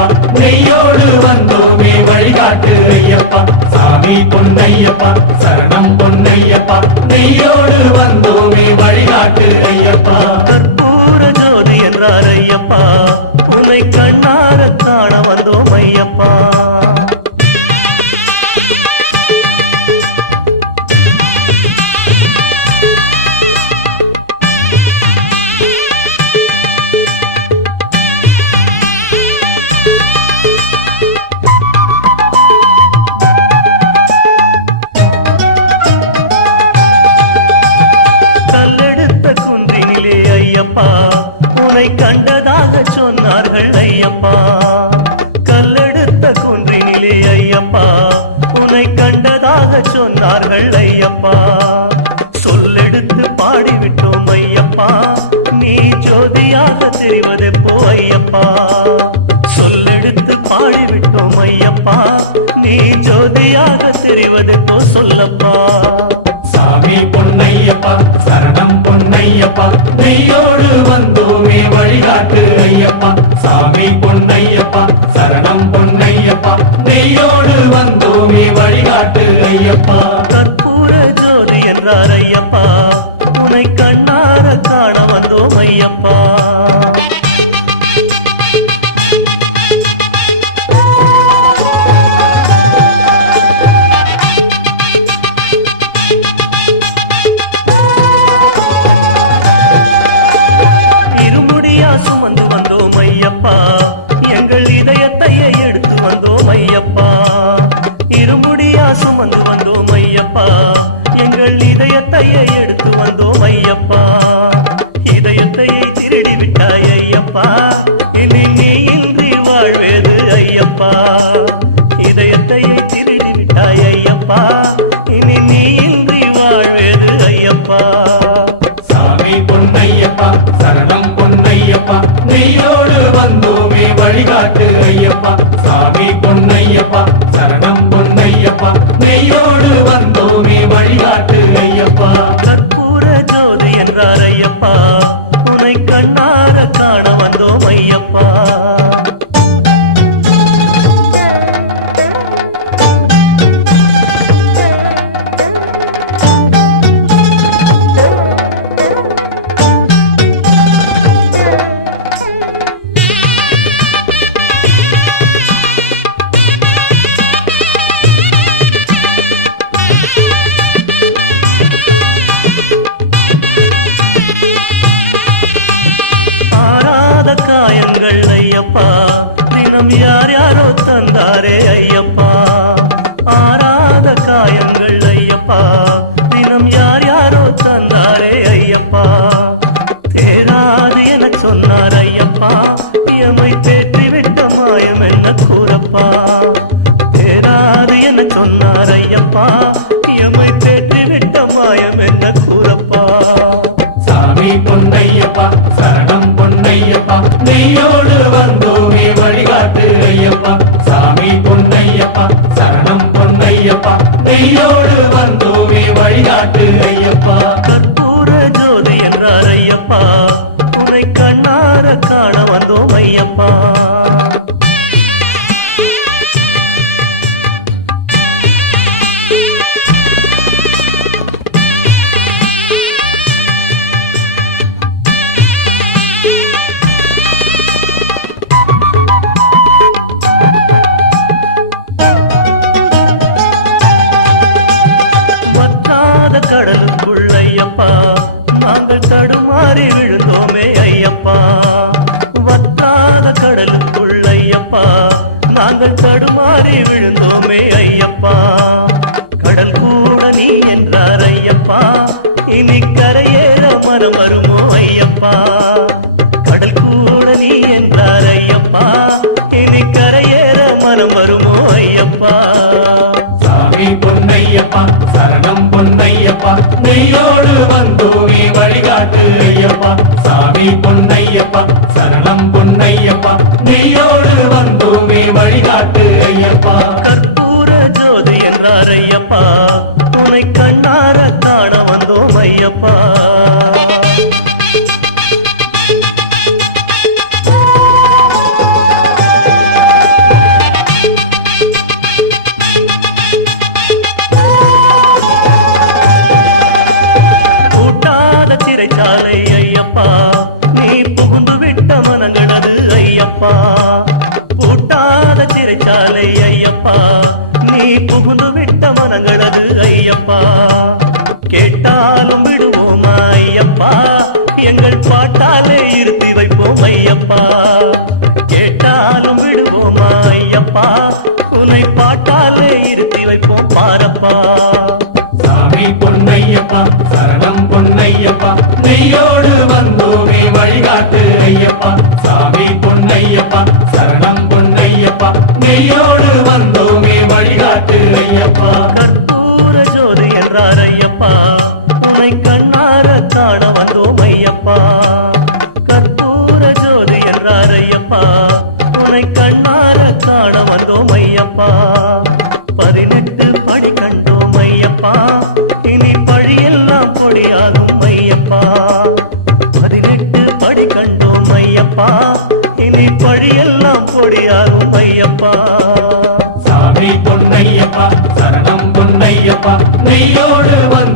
பொன்னையப்பா நெய்யோடு வந்தோமே வழிகாட்டு ஐயப்பா சாமி பொன்னையப்பா சரணம் பொன்னையப்பா நெய்யோடு வந்தோமே வழிகாட்டு ஐயப்பா கற்பூர ஜோதி என்றார் ஐயப்பா உன்னை கண்ணார காண வந்தோம் ஐயப்பா உன்னை கண்டதாக சொன்னார்கள் ஐயப்பா கல்லெடுத்த குன்றினிலே ஐயப்பா உன்னை கண்டதாக சொன்னார்கள் ஐயப்பா சொல்லெடுத்து பாடிவிட்டோம் ஐயப்பா நீ ஜோதியாக தெரிவதெப்போ ஐயப்பா சொல்லெடுத்து பாடிவிட்டோம் ஐயப்பா நீ ஜோதியாக தெரிவதெப்போ சொல்லப்பா சாமி பொன்னையப்பா சரணம் பொன்னையப்பா நெய்யோடு வந்தோமே வழிகாட்டு ஐயப்பா சாமி பொன்னையப்பா சரணம் பொன்னையப்பா நெய்யோடு வந்தோமே வழிகாட்டு ஐயப்பா கற்பூர ஜோதி என்றார் ஐயப்பா உன்னை கண்ணார காண வந்தோம் ஐயப்பா சுமந்து வந்தோம் ஐயப்பா எங்கள் இதயத்தையே எடுத்து வந்தோம் ஐயப்பா இருமுடியா சுமந்து வந்தோம் ஐயப்பா எங்கள் இதயத்தையே எடுத்து வந்தோம் ஐயப்பா இதயத்தையே திருடி விட்டாய் ஐயப்பா இனி நீ இன்றி வாழ்வேது ஐயப்பா இதயத்தையே திருடி விட்டாய் ஐயப்பா இனி நீ இன்றி வாழ்வேது ஐயப்பா சாமி பொன்னையப்பா சரணம் பொன்னையப்பா நெய்யோடு வந்தோமே வழிகாட்டு ஐயப்பா சாமி பொன்னையப்பா சரணம் பொன்னையப்பா நெய்யோடு வந்தோமே வழிகாட்டு ஐயப்பா கற்பூர ஜோதி என்றார் ஐயப்பா உன்னை கண்ணார காண வந்தோம் ஐயப்பா காயங்கள் ஐயப்பா தினம் யார் யாரோ தந்தாரே ஐயப்பா ஆறாத காயங்கள் ஐயப்பா தினம் யார் யாரோ தந்தாரே ஐயப்பா தேராது என சொன்னார் ஐயப்பா எமை தேற்றிவிட்ட மாயம் என்ன கூறப்பா தேராது என சொன்னார் ஐயப்பா எமை தேற்றிவிட்ட மாயம் என்ன கூறப்பா சாமி பொன்னையப்பா சரணம் பொன்னையப்பா நெய்யோடு வந்தோமே வழிகாட்டு ஐயப்பா சாமி பொன்னையப்பா சரணம் பொன்னையப்பா நெய்யோடு வந்தோமே வழிகாட்டு ஐயப்பா கற்பூர ஜோதி என்றார் ஐயப்பா உன்னை கண்ணார காண வந்தோம் ஐயப்பா கடலுக்குள் ஐயப்பா நாங்கள் தடுமாறி விழுந்தோமே ஐயப்பா வற்றாத கடலுக்குள் ஐயப்பா நாங்கள் தடுமாறி விழுந்தோமே ஐயப்பா கடல் கூட நீ என்றார் ஐயப்பா இனி கரையேற மனம் வருமோ ஐயப்பா கடல் கூட நீ என்றார் ஐயப்பா இனி கரையேற மனம் வருமோ ஐயப்பா சாமி பொன்னையப்பா சரணம் பொன்னையப்பா நெய்யோடு வந்தோமே வழிகாட்டு ஐயப்பா சாமி பொன்னையப்பா சரணம் பொன்னையப்பா நெய்யோடு வந்தோமே வழிகாட்டு ஐயப்பா கற்பூர ஜோதி என்றார் ஐயப்பா உன்னை கண்ணார காண வந்தோம் ஐயப்பா பூட்டாத சிறைச்சாலை ஐயப்பா நீ புகுந்து விட்ட மனங்களது ஐயப்பா கேட்டாலும் விடுவோமா ஐயப்பா எங்கள் பாட்டாலே இருத்தி வைப்போம் ஐயப்பா கேட்டாலும் விடுவோமா ஐயப்பா உன்னை பாட்டாலே இருத்தி வைப்போம் பாரப்பா சாமி பொன்னையப்பா சரணம் பொன்னையப்பா நெய்யோடு வந்தோமே வழிகாட்டு ஐயப்பா சாமி பொன்னையப்பா சரணம் பொன்னையப்பா நெய்யோடு வந்தோமே வழிகாட்டு ஐயப்பா கற்பூர ஜோதி என்றார் ஐயப்பா உன்னை கண்ணார காண வந்தோம் ஐயப்பா கற்பூர ஜோதி என்றார் ஐயப்பா உன்னை கண்ணார காண வந்தோம் ஐயப்பா 18 படி கண்டோம் ஐயப்பா இனி பழியெல்லாம் பொடியாகும் ஐயப்பா 18 படி கண்டோம் ஐயப்பா இனி பழியெல்லாம் பொடியாகும் ஐயப்பா சாமி பொன்னையப்பா சரணம் பொன்னையப்பா நெய்யோடு வந்து